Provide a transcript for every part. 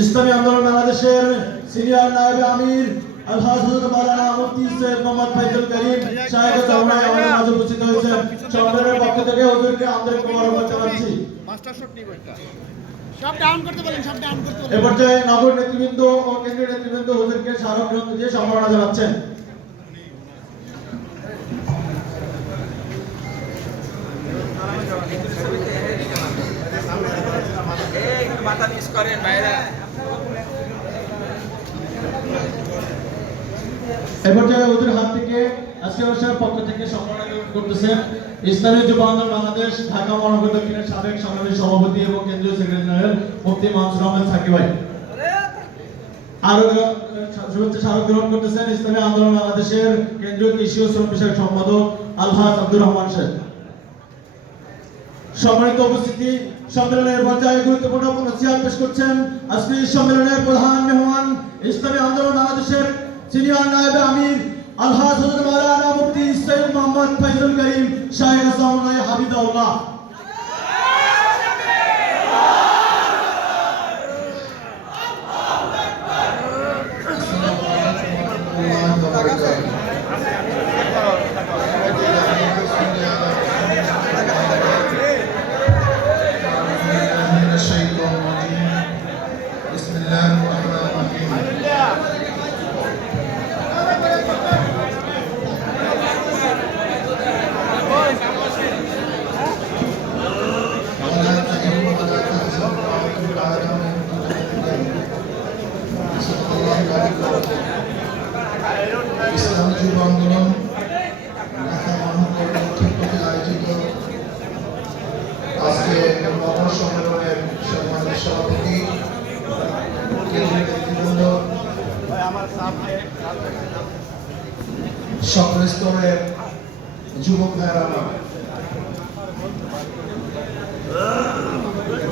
ইসলামী আন্দোলন বাংলাদেশের সিনিয়র নায়েবে আমির আলহাজ হযরত মাওলানা মুফতি সৈয়দ মোহাম্মদ ফাইজুল করিম সাহেব জামানায় আমাদের মাঝে উপস্থিত হয়েছেন। সম্মেলনের পক্ষ থেকে হুজুরকে আন্তরিক মোবারকবাদ জানাচ্ছি। সব ডাউন করতে বলেন, সব ডাউন করতে বলেন। এ পর্যায়ে নগর নেতৃবৃন্দ ও কেন্দ্রীয় নেতৃবৃন্দ হুজুরকে স্মারক গ্রন্থ দিয়ে সম্মাননা জানাচ্ছেন। এ পর্যায়ে হুজুর হাত থেকে আজকের অনুষ্ঠানের পক্ষ থেকে সম্মাননা গ্রহণ করতেছেন ইসলামী যুব আন্দোলন বাংলাদেশ ঢাকা মহানগর দক্ষিণের সাবেক সংগ্রামী সভাপতি এবং কেন্দ্রীয় সেক্রেটারি জেনারেল মুফতি মানসুর আহমেদ সাকিব ভাই। আরো শুভেচ্ছা স্মারক গ্রহণ করতেছেন ইসলামী আন্দোলন বাংলাদেশের কেন্দ্রীয় কৃষি ও শ্রম বিষয়ক সম্পাদক আলহাজ আব্দুর রহমান সাহেব। সম্মানিত উপস্থিতি, সম্মেলনের পর্যায়ে গুরুত্বপূর্ণ নসিহত পেশ করছেন আজকের সম্মেলনের প্রধান মেহমান ইসলামী আন্দোলন বাংলাদেশের সিনিয়র নায়েবে আমির আলহাজ হযরত মাওলানা মুফতি সৈয়দ মোহাম্মদ ফাইজুল করিম সাহেব জামানায় হাফিজাহুল্লাহ। ইসলামী যুব আন্দোলন ঢাকা মহানগর কর্তৃক আয়োজিত আজকে নগর সম্মেলনের সম্মানিত সভাপতি, কেন্দ্রীয় নেতৃবৃন্দ, সকল স্তরের যুবক ভাইয়েরা,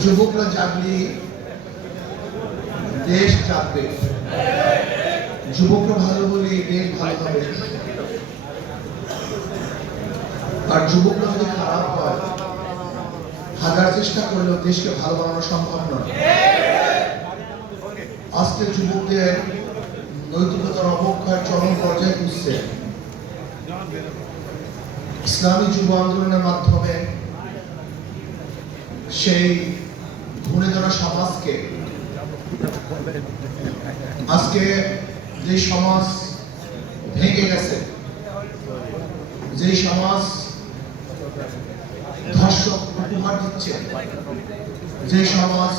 যুবকরা জাগলে দেশ জাগবে, যুবকরা ভালো হলে দেশ ভালো হবে, আর যুবকরা যদি খারাপ হয় হাজার চেষ্টা করলেও দেশকে ভালো বানানো সম্ভব নয়। আজকে যুবকদের নৈতিকতার অবক্ষয়ের চরম পর্যায়ে পুষছে। ইসলামী যুব আন্দোলনের মাধ্যমে সেই ঘুরে ধরা সমাজকে, আজকে যে সমাজ ভেঙে গেছে, যে সমাজ ধর্ষক উপহার দিচ্ছে, যে সমাজ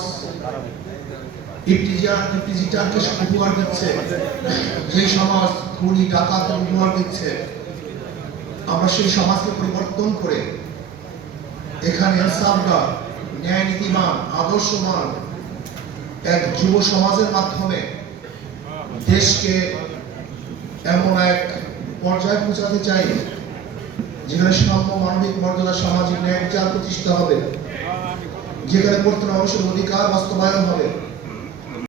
ইফতিজিটারকে উপহার দিচ্ছে, যে সমাজ খুনি ডাকাত উপহার দিচ্ছে, আমরা সেই সমাজকে পরিবর্তন করে এখানে ইনসাফগার, ন্যায় নীতিমান, আদর্শমান এক যুব সমাজের মাধ্যমে দেশকে এমন এক পর্যায়ে পৌঁছাতে চাই যেখানে সাম্য, মানবিক মর্যাদা, সামাজিক ন্যায় বিচার প্রতিষ্ঠা হবে, যেখানে প্রত্যেক মানুষের অধিকার বাস্তবায়ন হবে।